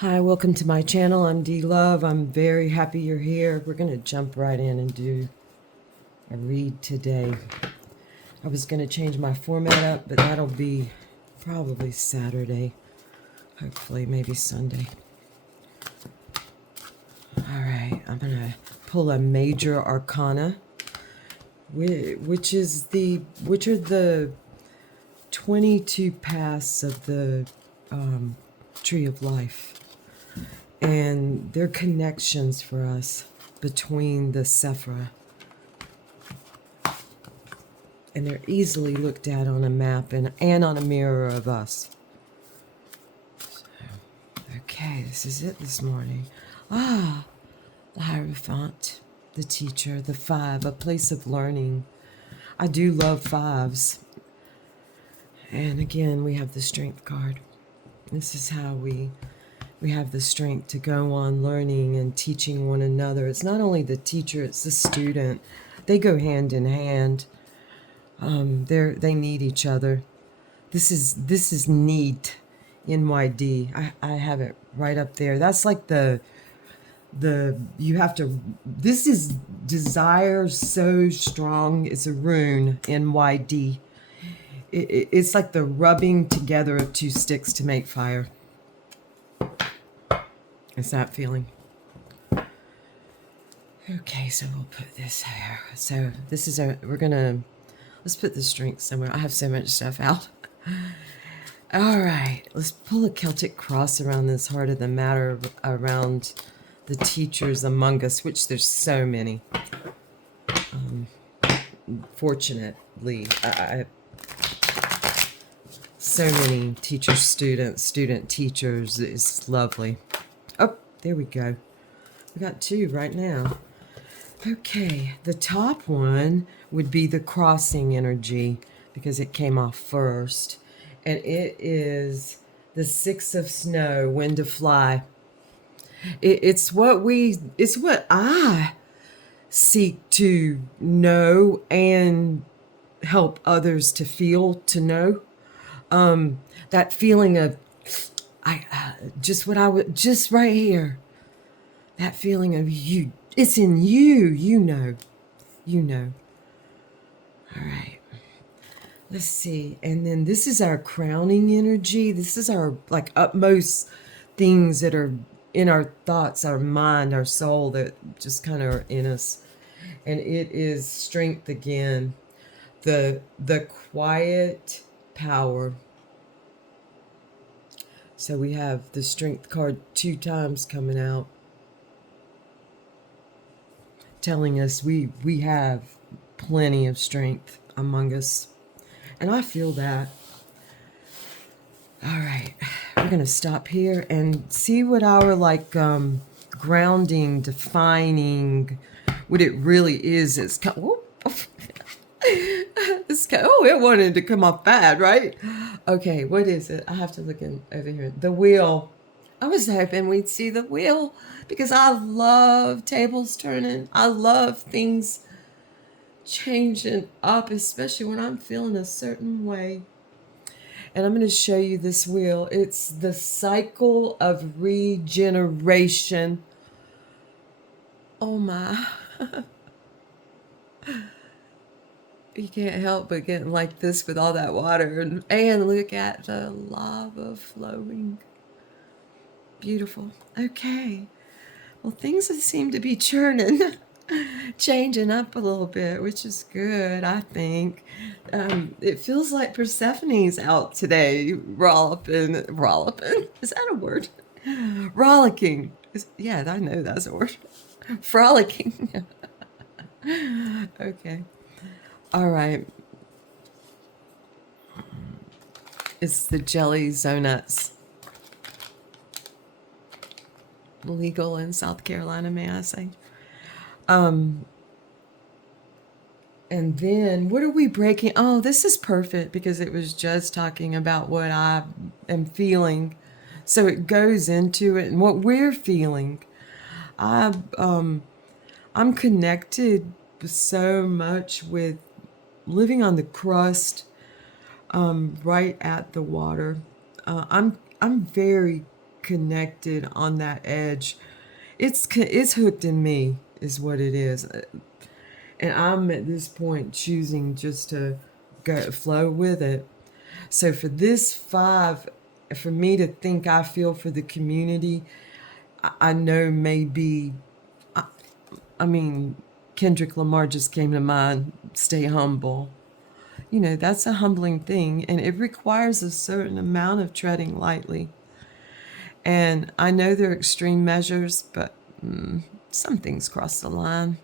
Hi, welcome to my channel. I'm D Love. I'm very happy you're here. We're going to jump right in and do a read today. I was going to change my format up, but that'll be probably Saturday. Hopefully, maybe Sunday. All right, I'm going to pull a major arcana, which are the 22 paths of the tree of life. And they're connections for us between the Sephra. And they're easily looked at on a map and on a mirror of us. So, okay, this is it this morning. The Hierophant, the teacher, the five, a place of learning. I do love fives. And again, we have the strength card. This is how we have the strength to go on learning and teaching one another. It's not only the teacher, it's the student. They go hand in hand. They need each other. This is need, NYD. I have it right up there. That's like you have to, this is desire so strong. It's a rune, NYD. It's like the rubbing together of two sticks to make fire. It's that feeling. Okay, so we'll put this here. So this is let's put the strength somewhere. I have so much stuff out. All right, let's pull a Celtic cross around this heart of the matter, around the teachers among us, which there's so many. Fortunately, so many teachers, student teachers. It's lovely. Oh, there we go. We got two right now. Okay, the top one would be the crossing energy because it came off first. And it is the Six of Snow, When to Fly. It's what I seek to know and help others to feel, to know. That feeling of, just right here. That feeling of you, it's in you, you know. All right. Let's see. And then this is our crowning energy. This is our utmost things that are in our thoughts, our mind, our soul, that just kind of are in us. And it is strength again. The quiet power. So we have the strength card 2 times coming out, telling us we have plenty of strength among us. And I feel that. All right, we're going to stop here and see what our grounding, defining, what it really is. It's it wanted to come off bad, right? Okay, what is it? I have to look in over here. The wheel. I was hoping we'd see the wheel because I love tables turning. I love things changing up, especially when I'm feeling a certain way. And I'm going to show you this wheel. It's the cycle of regeneration. Oh my. You can't help but get like this with all that water. And look at the lava flowing. Beautiful. Okay. Well, things seem to be churning, changing up a little bit, which is good, I think. It feels like Persephone's out today, rollipping. Is that a word? Rollicking. Yeah, I know that's a word. Frolicking. Okay. All right. It's the jelly zonuts. Legal in South Carolina, may I say. And then what are we breaking? Oh, this is perfect because it was just talking about what I am feeling. So it goes into it and what we're feeling. I'm connected so much with living on the crust, right at the water. I'm very connected on that edge. It's hooked in me, is what it is. And I'm at this point choosing just to go flow with it. So for this 5, for me to think I feel for the community, I know maybe, I mean, Kendrick Lamar just came to mind, stay humble. You know, that's a humbling thing, and it requires a certain amount of treading lightly. And I know they're extreme measures, but some things cross the line.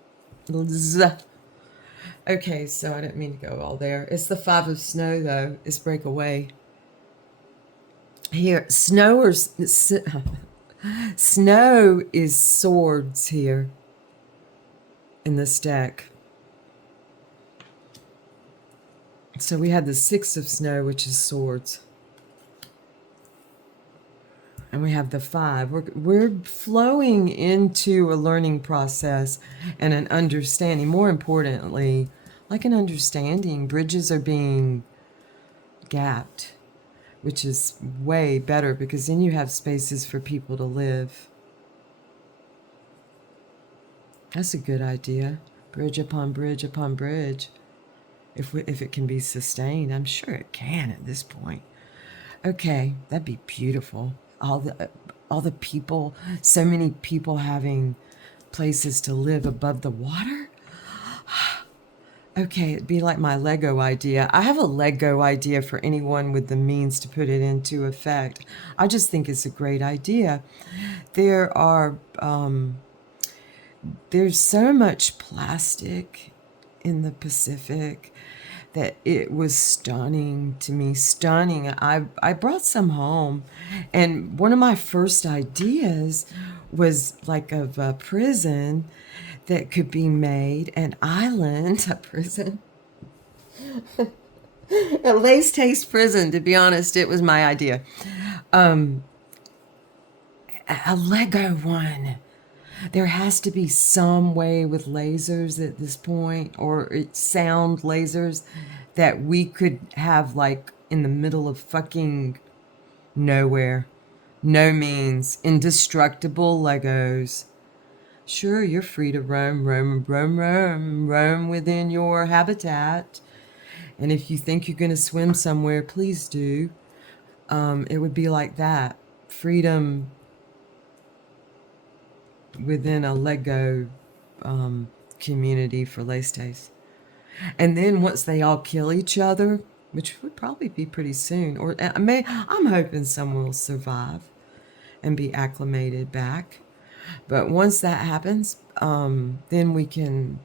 Okay, so I didn't mean to go all there. It's the 5 of snow, though. It's breakaway. Here, snow is swords here in this deck. So we had the 6 of snow, which is swords. And we have the 5. We're flowing into a learning process and an understanding. More importantly, like an understanding, bridges are being gapped, which is way better because then you have spaces for people to live. That's a good idea. Bridge upon bridge upon bridge. If it can be sustained, I'm sure it can at this point. Okay, that'd be beautiful. All the people, so many people having places to live above the water. Okay, it'd be like my Lego idea. I have a Lego idea for anyone with the means to put it into effect. I just think it's a great idea. There's so much plastic in the Pacific that it was stunning to me, stunning. I brought some home, and one of my first ideas was like of a prison that could be made, an island, a prison, a lace taste prison, to be honest. It was my idea. A Lego one. There has to be some way with lasers at this point, or sound lasers, that we could have like in the middle of fucking nowhere. No means. Indestructible Legos. Sure, you're free to roam within your habitat. And if you think you're going to swim somewhere, please do. It would be like that. Freedom within a Lego community for lace taste. And then once they all kill each other, which would probably be pretty soon, or I'm hoping someone will survive and be acclimated back. But once that happens, then we can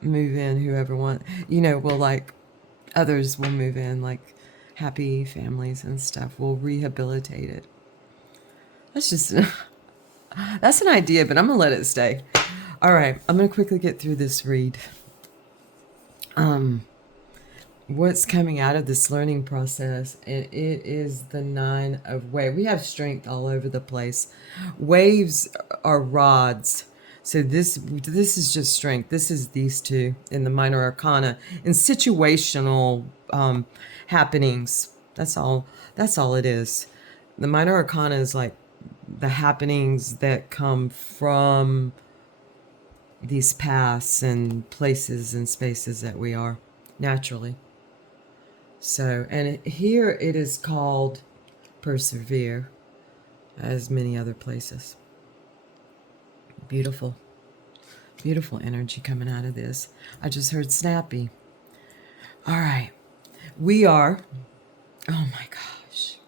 move in, whoever wants. You know, we'll like, others will move in, like happy families and stuff. We'll rehabilitate it. That's just... That's an idea, but I'm going to let it stay. All right, I'm going to quickly get through this read. What's coming out of this learning process, and it is the 9 of waves. We have strength all over the place. Waves are rods. So this is just strength. This is these 2 in the minor arcana. In situational happenings. That's all it is. The minor arcana is like the happenings that come from these paths and places and spaces that we are naturally. So, and here it is called persevere, as many other places. Beautiful, beautiful energy coming out of this. I just heard snappy. All right, we are, oh my gosh,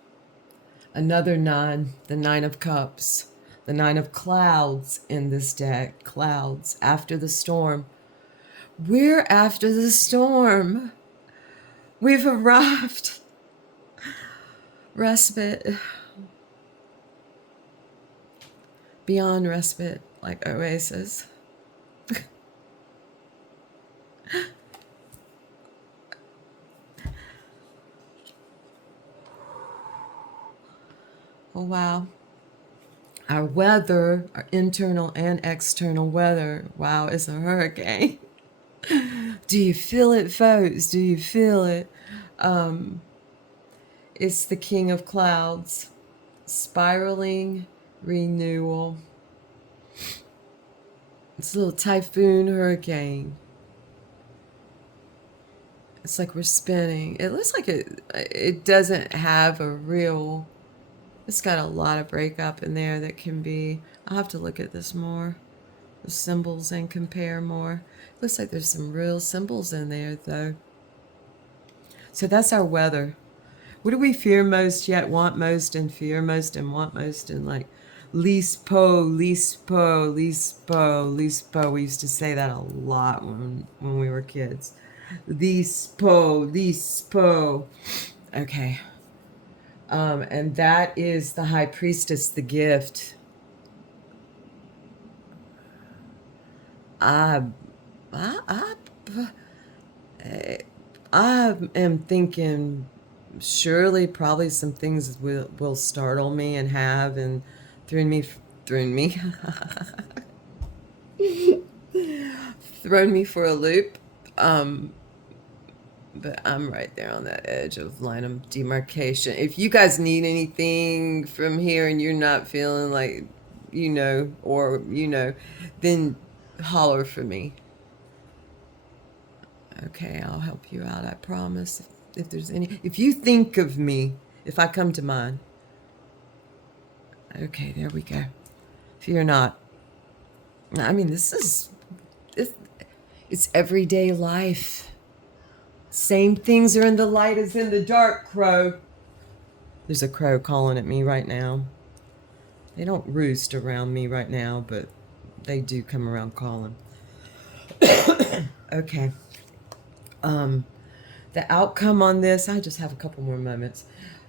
another 9, the 9 of cups, the 9 of clouds in this deck. Clouds after the storm. We're after the storm. We've arrived. Respite. Beyond respite, like oasis. Oh, wow. Our weather, our internal and external weather. Wow, it's a hurricane. Do you feel it, folks? Do you feel it? It's the king of clouds. spiraling renewal. It's a little typhoon hurricane. It's like we're spinning. It looks like it doesn't have a real, it's got a lot of breakup in there that can be, I'll have to look at this more, the symbols, and compare more. Looks like there's some real symbols in there though. So that's our weather. What do we fear most yet want most and fear most and want most and like least po, least po, least po, least po. We used to say that a lot when we were kids. Least po, least po. Okay. And that is the high priestess, the gift. I am thinking surely probably some things will startle me and have and thrown me thrown me for a loop. But I'm right there on that edge of line of demarcation. If you guys need anything from here and you're not feeling like then holler for me. Okay, I'll help you out, I promise. If there's if you think of me, if I come to mind. Okay, there we go. Fear not. I mean, it's everyday life. Same things are in the light as in the dark, crow. There's a crow calling at me right now. They don't roost around me right now, but they do come around calling. Okay. The outcome on this, I just have a couple more moments,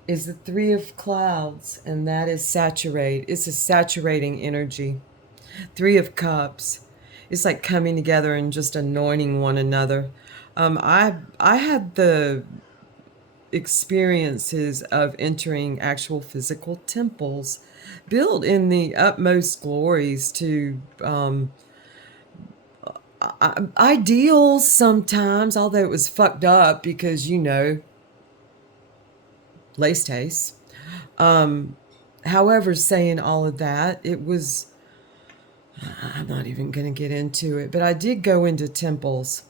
is the Three of Clouds, and that is saturate. It's a saturating energy. Three of Cups. It's like coming together and just anointing one another. I had the experiences of entering actual physical temples built in the utmost glories to ideals sometimes, although it was fucked up because, lace taste. However, saying all of that, it was, I'm not even going to get into it, but I did go into temples.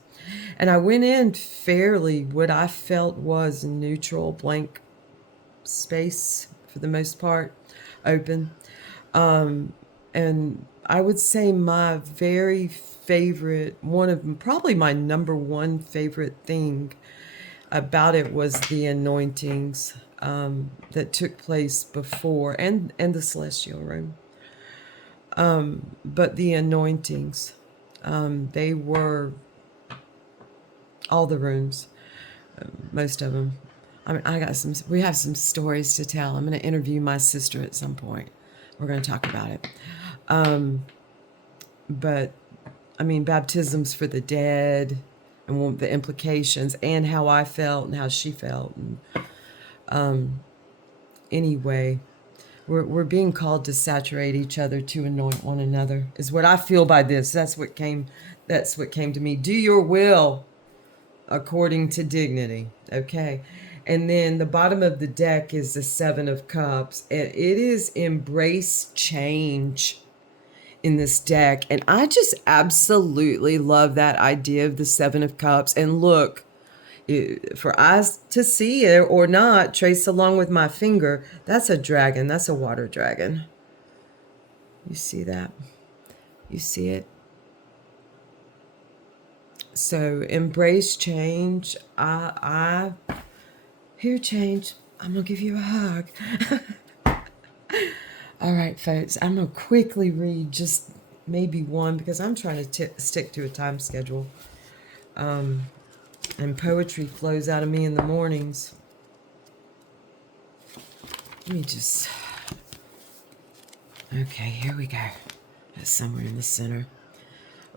And I went in fairly what I felt was neutral, blank space for the most part, open. And I would say my very favorite, one of them, probably my number one favorite thing about it was the anointings that took place before, and the celestial room. But the anointings, they were all the rooms, most of them. I mean, we have some stories to tell. I'm going to interview my sister at some point. We're going to talk about it. But I mean, baptisms for the dead and the implications and how I felt and how she felt. And anyway, we're being called to saturate each other, to anoint one another, is what I feel by this. That's what came to me. Do your will according to dignity. Okay. And then the bottom of the deck is the Seven of Cups. And it is embrace change in this deck. And I just absolutely love that idea of the Seven of Cups. And look, for eyes to see it or not, trace along with my finger, that's a dragon. That's a water dragon. You see that? You see it? So embrace change. I hear change. I'm going to give you a hug. All right, folks, I'm going to quickly read just maybe one because I'm trying to stick to a time schedule. And poetry flows out of me in the mornings. Let me just... Okay, here we go. That's somewhere in the center.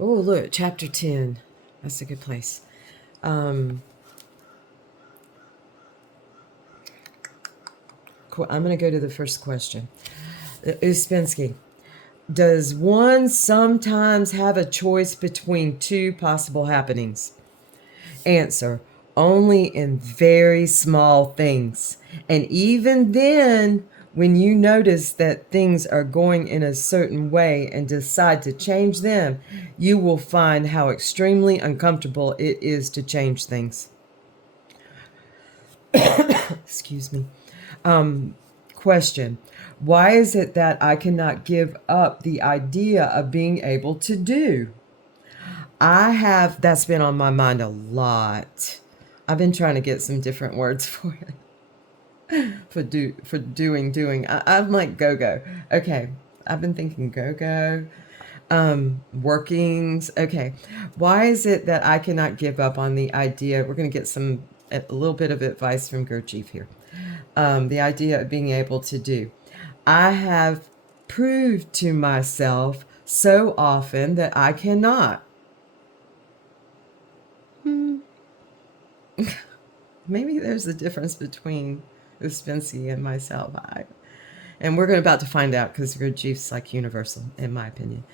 Oh, look, chapter 10. That's a good place. I'm going to go to the first question. Ouspnsky. Does one sometimes have a choice between two possible happenings? Answer. Only in very small things. And even then, When you notice that things are going in a certain way and decide to change them, you will find how extremely uncomfortable it is to change things. Excuse me. Question. Why is it that I cannot give up the idea of being able to do? That's been on my mind a lot. I've been trying to get some different words for it. For doing. I'm like go. Okay. I've been thinking go. Workings. Okay. Why is it that I cannot give up on the idea? We're going to get a little bit of advice from Gurdjieff here. The idea of being able to do. I have proved to myself so often that I cannot. Maybe there's a difference between Ouspnsky and myself. And we're about to find out because Gurdjieff's like universal, in my opinion.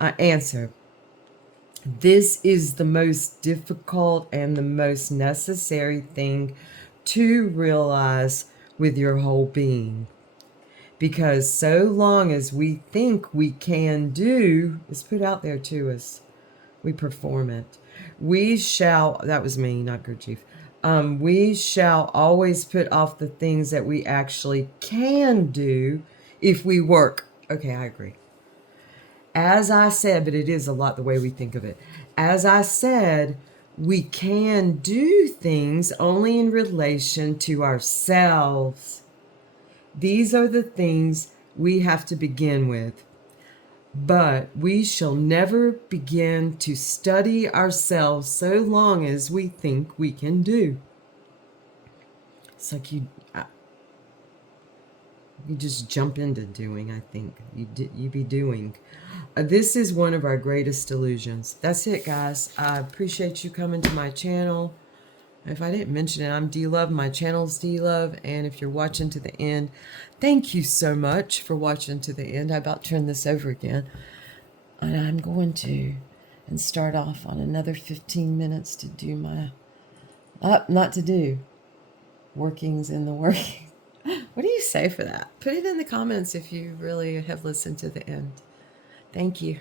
Answer. This is the most difficult and the most necessary thing to realize with your whole being. Because so long as we think we can do, it's put out there to us, we perform it. That was me, not Gurdjieff. We shall always put off the things that we actually can do if we work. Okay, I agree. As I said, but it is a lot the way we think of it. As I said, we can do things only in relation to ourselves. These are the things we have to begin with. But we shall never begin to study ourselves so long as we think we can do. It's like you just jump into doing, I think. You be doing. This is one of our greatest illusions. That's it, guys. I appreciate you coming to my channel. If I didn't mention it, I'm D-Love. My channel's D-Love. And if you're watching to the end, thank you so much for watching to the end. I about turned this over again. And I'm going to start off on another 15 minutes to do my, not to do, workings in the working. What do you say for that? Put it in the comments if you really have listened to the end. Thank you.